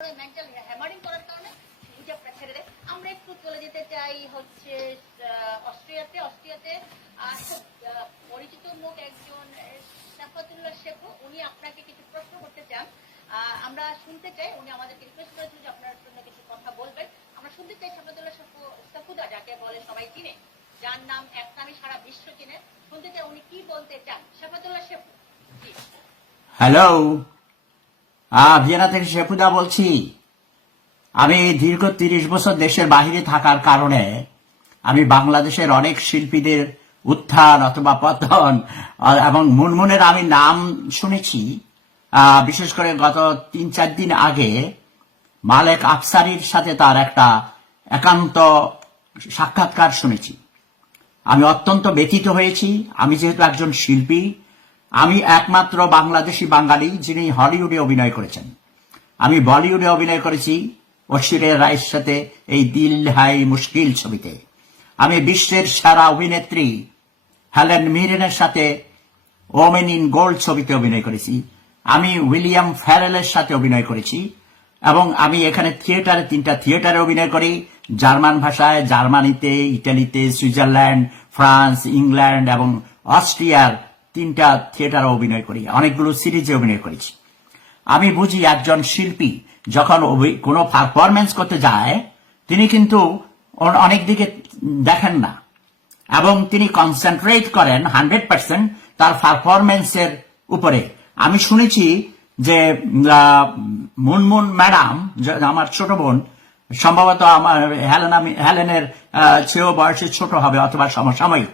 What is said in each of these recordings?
Mental hammering করার কারণে হিজাবটা ছেড়ে দেয়। আমরা একটু চলে যেতে চাই হচ্ছে অস্ট্রিয়াতে খুব পরিচিত মুখ একজন শাফাতুল্লাহ শেখু, উনি আপনাকে কিছু প্রশ্ন করতে চান। আমরা শুনতে চাই, উনি আমাদেরকে রিকোয়েস্ট করেছেন যে আপনার জন্য কিছু কথা বলবেন। আমরা শুনতে চাই শাফাতুল্লাহ শেখুদা, যাকে বলে সবাই চিনে, যার নাম এক নামে সারা বিশ্ব চিনে, শুনতে চাই উনি কি বলতে চান। শাফাতুল্লাহ শেখু। হ্যালো, ভিয়েনা থেকে শেফুদা বলছি। আমি দীর্ঘ 30 বছর দেশের বাহিরে থাকার কারণে আমি বাংলাদেশের অনেক শিল্পীদের উত্থান অথবা পতন এবং মুনমুনের আমি নাম শুনেছি। বিশেষ করে গত 3-4 দিন আগে মালেক আফসারির সাথে তার একটা একান্ত সাক্ষাৎকার শুনেছি। আমি অত্যন্ত ব্যথিত হয়েছি। আমি যেহেতু একজন শিল্পী, আমি একমাত্র বাংলাদেশি বাঙালি যিনি হলিউডে অভিনয় করেছেন। আমি বলিউডে অভিনয় করেছি ঐশ্বরিয়া রায়ের সাথে এই দিল হাই মুশকিল ছবিতে। আমি বিশ্বের সেরা অভিনেত্রী হেলেন মিরেনের সাথে ওমেন ইন গোল্ড ছবিতে অভিনয় করেছি। আমি উইলিয়াম ফ্যারেলের সাথে অভিনয় করেছি এবং আমি এখানে থিয়েটারে 3টা থিয়েটারে অভিনয় করি, জার্মান ভাষায়, জার্মানিতে, ইটালিতে, সুইজারল্যান্ড, ফ্রান্স, ইংল্যান্ড এবং অস্ট্রিয়ার 3টা থিয়েটারে অভিনয় করি, অনেকগুলো সিরিজে অভিনয় করেছি। আমি বুঝি একজন শিল্পী যখন কোনো পারফরমেন্স করতে যায় তিনি কিন্তু অনেক দিকে দেখেন না এবং তিনি কনসেন্ট্রেট করেন 100% তার পারফরমেন্সের উপরে। আমি শুনেছি যে মুনমুন ম্যাডাম, আমার ছোট বোন, সম্ভবত আমার হেলেনের চেয়েও বয়সে ছোট হবে অথবা সমসাময়িক,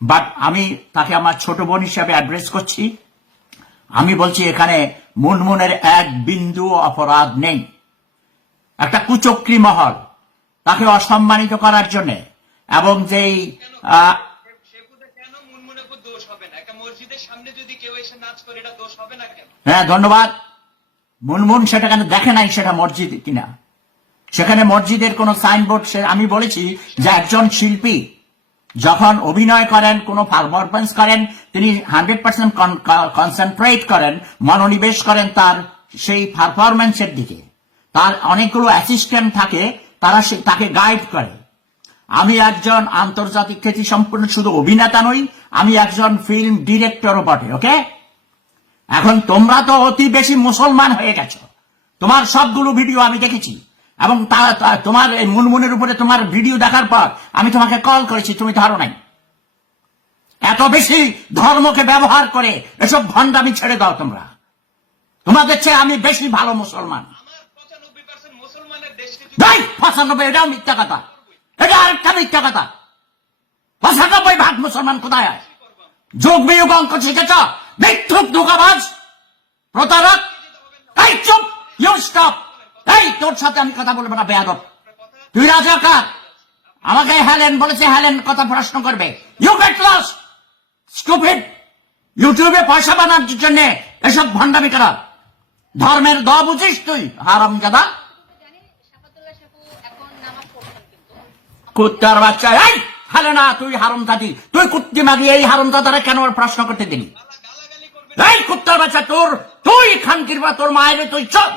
বাট আমি তাকে আমার ছোট বোন হিসাবে অ্যাড্রেস করছি। আমি বলছি এখানে মুনমুনের এক বিন্দু অপরাধ নেই। একটা কুচক্রী মহল তাকে অসম্মানিত করার জন্য এবং যেই হ্যাঁ ধন্যবাদ। মুনমুন সেটা কেন দেখে নাই সেটা মসজিদ কিনা, সেখানে মসজিদের কোন সাইনবোর্ড। আমি বলেছি যে একজন শিল্পী যখন অভিনয় করেন, কোন পারফরমেন্স করেন, তিনি 100% কনসেন্ট্রেট করেন, মনোনিবেশ করেন তার সেই পারফরমেন্সের দিকে। তার অনেকগুলো অ্যাসিস্ট্যান্ট থাকে, তারা তাকে গাইড করে। আমি একজন আন্তর্জাতিক খ্যাতি সম্পন্ন শুধু অভিনেতা নই, আমি একজন ফিল্ম ডিরেক্টরও বটে। ওকে, এখন তোমরা তো অতি বেশি মুসলমান হয়ে গেছো। তোমার সবগুলো ভিডিও আমি দেখেছি এবং তোমার এই মুনমুনের উপরে তোমার ভিডিও দেখার পর আমি তোমাকে কল করেছি, তুমি ধরো নাই। এত বেশি ধর্মকে ব্যবহার করে এসব ভণ্ডামি ছেড়ে দাও তোমরা। তোমাদের চেয়ে আমি বেশি ভালো মুসলমান। 95 এটাও মিথ্যা কথা, এটা আরেকটা মিথ্যা কথা। 95% মুসলমান কোথায় হয়? যোগ বিয়োগ অঙ্ক শিখেছ? মিথ্যুক, ধোঁকাবাজ, প্রতারক। এই চুপ, ইউ স্টপ। এই তোর সাথে আমি কথা বলবো না, বেয়াদব। তুই রাজাকার। আমাকে হেলেন বলেছে, হেলেন কথা প্রশ্ন করবে। You get lost, stupid. ইউটিউবে পয়সা বানানোর জন্য এসব ভণ্ডামি করা। ধর্মের দ বুঝিস তুই, হারামজাদা কুত্তার বাচ্চা। এই হেলেনা, তুই হারামজাদি, তুই কুত্তি মাগি, এই হারামজাদারা কেন প্রশ্ন করতে দিলি? এই কুত্তার বাচ্চা, তুই খানকির বা তোর মায়ের তুই চল,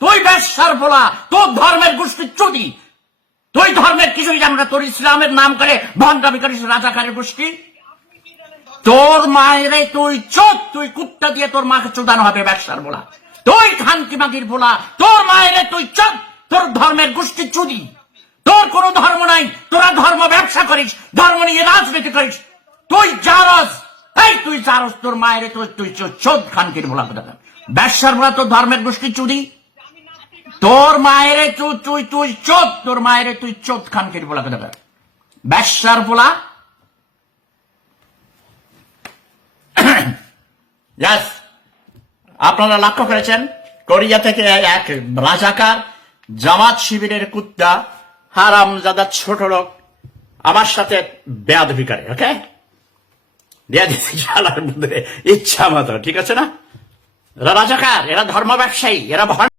তুই বেশ্যার বলা, তোর ধর্মের গোষ্ঠীর চুদি। তুই ধর্মের কিছুই জানো না, তোর ইসলামের নাম করে ভণ্ডামি করিস, রাজাকারের গোষ্ঠী। তোর মায়ের তুই চোদ, তুই কুত্তা দিয়ে তোর মাকে চোদানো হবে, বেশ্যার বলা। তুই খানকি মাগির বলা, তোর মায়ের তুই চোদ, তোর ধর্মের গোষ্ঠীর চুদি। তোর কোনো ধর্ম নাই, তোরা ধর্ম ব্যবসা করিস, ধর্ম নিয়ে রাজনীতি করিস। তুই জারস, এই তুই জারস, তোর মায়ের তুই চোদ, খানকির বলা কথা। বেশ্যার বলা তোর ধর্মের গোষ্ঠীর চুদি। তোর মায়ের তুই চোদ, তোর মায়ের তুই চোদ, খানকির বলা কথা। বেশ্যার বলা। আপনারা লক্ষ্য করেছেন কোরিয়া থেকে এক রাজাকার জামাত শিবিরের কুত্তা হারামজাদা ছোট লোক আমার সাথে বেয়াদবি করে। ওকে, দিয়া দিতে চালার মধ্যে ইচ্ছা মতো, ঠিক আছে না? এরা রাজাকার, এরা ধর্ম ব্যবসায়ী, এরা